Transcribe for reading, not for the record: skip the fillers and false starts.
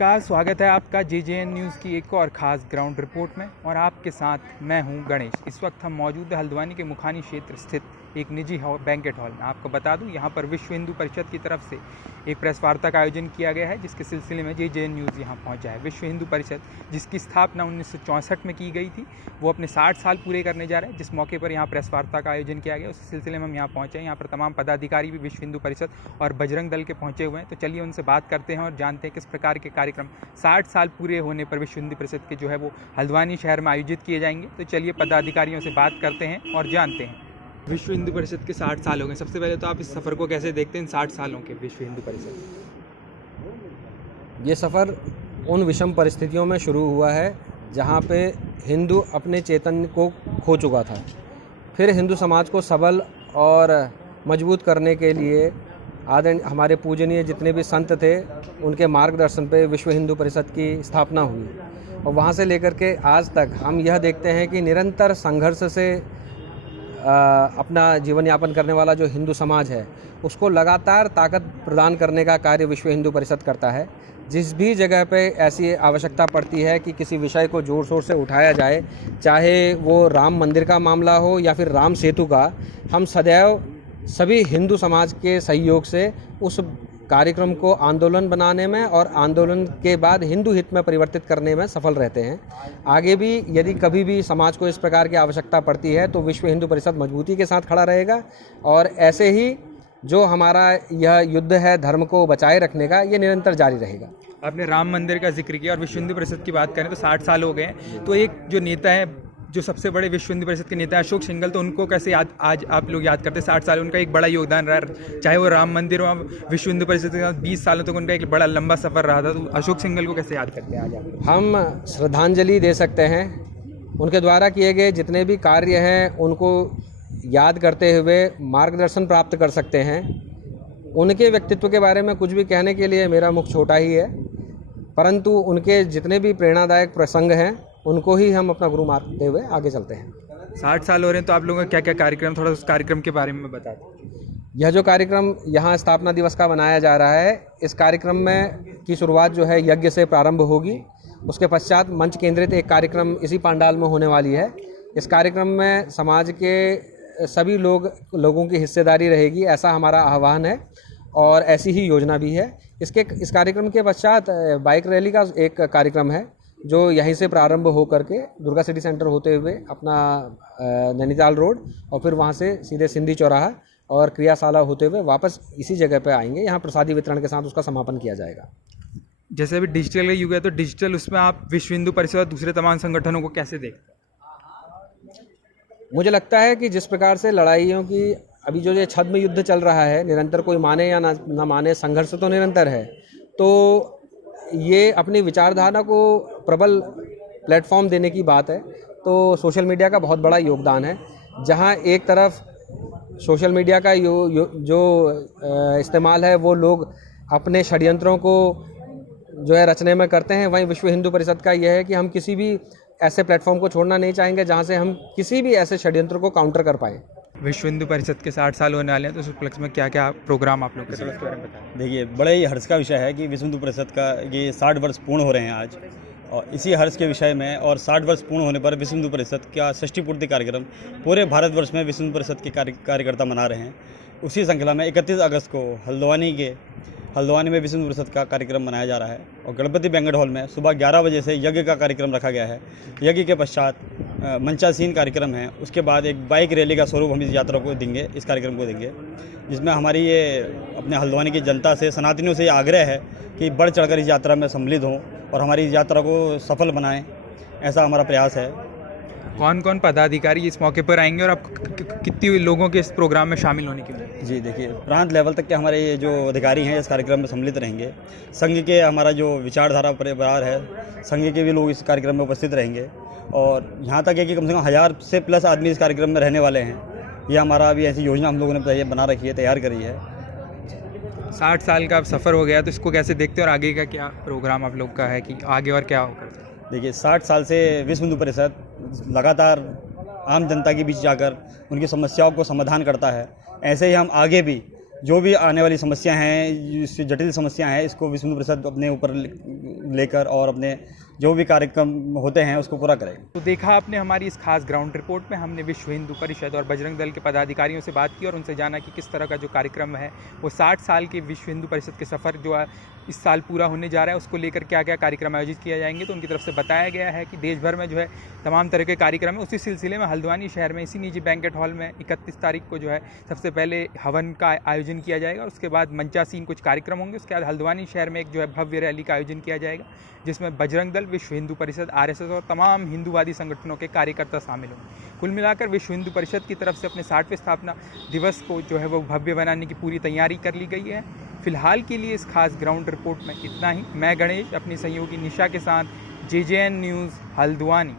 नमस्कार, स्वागत है आपका JJN न्यूज़ की एक और ख़ास ग्राउंड रिपोर्ट में। और आपके साथ मैं हूं गणेश। इस वक्त हम मौजूद हैं हल्द्वानी के मुखानी क्षेत्र स्थित एक निजी बैंकेट हॉल में। आपको बता दूं, यहां पर विश्व हिंदू परिषद की तरफ से एक प्रेस वार्ता का आयोजन किया गया है, जिसके सिलसिले में JJN न्यूज़ यहां पहुंचा है। विश्व हिंदू परिषद, जिसकी स्थापना 1964 में की गई थी, वो अपने 60 साल पूरे करने जा रहे हैं, जिस मौके पर यहाँ प्रेस वार्ता का आयोजन किया गया। उस सिलसिले में हम यहाँ पहुँचे हैं। यहाँ पर तमाम पदाधिकारी भी विश्व हिंदू परिषद और बजरंग दल के पहुँचे हुए हैं। तो चलिए उनसे बात करते हैं और जानते हैं किस प्रकार के कार्यक्रम 60 साल पूरे होने पर विश्व हिंदू परिषद के जो है वो हल्द्वानी शहर में आयोजित किए जाएंगे। तो चलिए पदाधिकारियों से बात करते हैं और जानते हैं। विश्व हिंदू परिषद के 60 साल हो गए। सबसे पहले तो आप इस सफ़र को कैसे देखते हैं, 60 सालों के विश्व हिंदू परिषद? ये सफ़र उन विषम परिस्थितियों में शुरू हुआ है जहाँ पे हिंदू अपने चेतन को खो चुका था। फिर हिंदू समाज को सबल और मजबूत करने के लिए हमारे पूजनीय जितने भी संत थे, उनके मार्गदर्शन पे विश्व हिंदू परिषद की स्थापना हुई। और वहाँ से लेकर के आज तक हम यह देखते हैं कि निरंतर संघर्ष से अपना जीवन यापन करने वाला जो हिंदू समाज है, उसको लगातार ताकत प्रदान करने का कार्य विश्व हिंदू परिषद करता है। जिस भी जगह पे ऐसी आवश्यकता पड़ती है कि किसी विषय को ज़ोर शोर से उठाया जाए, चाहे वो राम मंदिर का मामला हो या फिर राम सेतु का, हम सदैव सभी हिंदू समाज के सहयोग से उस कार्यक्रम को आंदोलन बनाने में और आंदोलन के बाद हिंदू हित में परिवर्तित करने में सफल रहते हैं। आगे भी यदि कभी भी समाज को इस प्रकार की आवश्यकता पड़ती है तो विश्व हिंदू परिषद मजबूती के साथ खड़ा रहेगा। और ऐसे ही जो हमारा यह युद्ध है धर्म को बचाए रखने का, ये निरंतर जारी रहेगा। आपने राम मंदिर का जिक्र किया और विश्व हिंदू परिषद की बात करें तो 60 साल हो गए हैं। तो एक जो नेता है, जो सबसे बड़े विश्व हिंदू परिषद के नेता है अशोक सिंघल, तो उनको कैसे आज आप लोग याद करते हैं? 60 साल उनका एक बड़ा योगदान रहा, चाहे वो राम मंदिर हो, विश्व हिंदू परिषद के साथ 20 सालों तक उनका एक बड़ा लंबा सफ़र रहा था। तो अशोक सिंघल को कैसे याद करते हैं आज आप? हम श्रद्धांजलि दे सकते हैं। उनके द्वारा किए गए जितने भी कार्य हैं उनको याद करते हुए मार्गदर्शन प्राप्त कर सकते हैं। उनके व्यक्तित्व के बारे में कुछ भी कहने के लिए मेरा मुख छोटा ही है, परंतु उनके जितने भी प्रेरणादायक प्रसंग हैं उनको ही हम अपना गुरु मानते हुए आगे चलते हैं। 60 साल हो रहे हैं, तो आप लोगों का क्या क्या कार्यक्रम, थोड़ा उस कार्यक्रम के बारे में बता दें। यह जो कार्यक्रम यहाँ स्थापना दिवस का बनाया जा रहा है, इस कार्यक्रम में की शुरुआत जो है यज्ञ से प्रारंभ होगी। उसके पश्चात मंच केंद्रित एक कार्यक्रम इसी पंडाल में होने वाली है। इस कार्यक्रम में समाज के सभी लोगों की हिस्सेदारी रहेगी, ऐसा हमारा आह्वान है और ऐसी ही योजना भी है। इस कार्यक्रम के पश्चात बाइक रैली का एक कार्यक्रम है जो यहीं से प्रारंभ हो करके दुर्गा सिटी सेंटर होते हुए अपना नैनीताल रोड और फिर वहाँ से सीधे सिंधी चौराहा और क्रियाशाला होते हुए वापस इसी जगह पर आएंगे। यहाँ प्रसादी वितरण के साथ उसका समापन किया जाएगा। जैसे अभी डिजिटल का युग है, तो डिजिटल उसमें आप विश्व हिंदू परिषद और दूसरे तमाम संगठनों को कैसे देखते हैं? मुझे लगता है कि जिस प्रकार से लड़ाइयों की अभी जो ये छद्म युद्ध चल रहा है, निरंतर कोई माने या ना माने, संघर्ष तो निरंतर है। तो ये अपनी विचारधारा को प्रबल प्लेटफॉर्म देने की बात है। तो सोशल मीडिया का बहुत बड़ा योगदान है। जहाँ एक तरफ सोशल मीडिया का जो इस्तेमाल है वो लोग अपने षड्यंत्रों को जो है रचने में करते हैं, वहीं विश्व हिंदू परिषद का यह है कि हम किसी भी ऐसे प्लेटफॉर्म को छोड़ना नहीं चाहेंगे जहाँ से हम किसी भी ऐसे षड्यंत्र को काउंटर कर पाएँ। विश्व हिंदू परिषद के 60 साल होने वाले हैं, तो उस उपलक्ष्य में क्या क्या प्रोग्राम आप लोग के तरफ बारे में बताएं। देखिए, बड़े ही हर्ष का विषय है कि विश्व हिंदू परिषद का ये 60 वर्ष पूर्ण हो रहे हैं आज। और इसी हर्ष के विषय में और 60 वर्ष पूर्ण होने पर विश्व हिंदू परिषद का षष्ठी पूर्ति कार्यक्रम पूरे भारतवर्ष में विश्व हिंदू परिषद के कार्यकर्ता मना रहे हैं। उसी श्रृंखला में 31 अगस्त को हल्द्वानी में विश्व हिंदू परिषद का कार्यक्रम मनाया जा रहा है और गणपति बैंकेट हॉल में सुबह 11 बजे से यज्ञ का कार्यक्रम रखा गया है। यज्ञ के पश्चात मंचासीन कार्यक्रम है। उसके बाद एक बाइक रैली का स्वरूप हम इस यात्रा को देंगे, इस कार्यक्रम को देंगे, जिसमें हमारी ये अपने हल्द्वानी की जनता से, सनातनियों से ये आग्रह है कि बढ़ चढ़कर इस यात्रा में सम्मिलित हों और हमारी इस यात्रा को सफल बनाएं। ऐसा हमारा प्रयास है। कौन कौन पदाधिकारी इस मौके पर आएंगे और आप कितने लोगों के इस प्रोग्राम में शामिल होने के लिए? जी देखिए, प्रांत लेवल तक के हमारे ये जो अधिकारी हैं इस कार्यक्रम में सम्मिलित रहेंगे। संघ के हमारा जो विचारधारा परिवार है, संघ के भी लोग इस कार्यक्रम में उपस्थित रहेंगे। और यहाँ तक है कि कम से कम 1000 से प्लस आदमी इस कार्यक्रम में रहने वाले हैं। ये हमारा अभी ऐसी योजना हम लोगों ने बना रखी है, तैयार करी है। 60 साल का सफ़र हो गया, तो इसको कैसे देखते हैं और आगे का क्या प्रोग्राम आप लोग का है कि आगे और क्या होगा? देखिए, 60 साल से विश्व हिंदू परिषद लगातार आम जनता के बीच जाकर उनकी समस्याओं को समाधान करता है। ऐसे ही हम आगे भी जो भी आने वाली समस्या हैं, जटिल समस्या हैं, इसको विश्व हिंदू परिषद अपने ऊपर लेकर और अपने जो भी कार्यक्रम होते हैं उसको पूरा करें। तो देखा आपने हमारी इस खास ग्राउंड रिपोर्ट में हमने विश्व हिंदू परिषद और बजरंग दल के पदाधिकारियों से बात की और उनसे जाना कि किस तरह का जो कार्यक्रम है वो 60 साल के विश्व हिंदू परिषद के सफ़र जो है इस साल पूरा होने जा रहा है उसको लेकर क्या क्या कार्यक्रम आयोजित किया जाएंगे। तो उनकी तरफ से बताया गया है कि देश भर में जो है तमाम तरह के कार्यक्रम है। उसी सिलसिले में हल्द्वानी शहर में इसी निजी बैंकेट हॉल में 31 तारीख को जो है सबसे पहले हवन का आयोजन किया जाएगा। उसके बाद मंचासीन कुछ कार्यक्रम होंगे। उसके बाद हल्द्वानी शहर में एक जो है भव्य रैली का आयोजन किया जाएगा जिसमें बजरंग दल, विश्व हिंदू परिषद, आरएसएस और तमाम हिंदूवादी संगठनों के कार्यकर्ता शामिल होंगे। कुल मिलाकर विश्व हिंदू परिषद की तरफ से अपने 60वें स्थापना दिवस को जो है वो भव्य बनाने की पूरी तैयारी कर ली गई है। फिलहाल के लिए इस खास ग्राउंड रिपोर्ट में इतना ही। मैं गणेश अपनी सहयोगी निशा के साथ JJN न्यूज़ हल्द्वानी।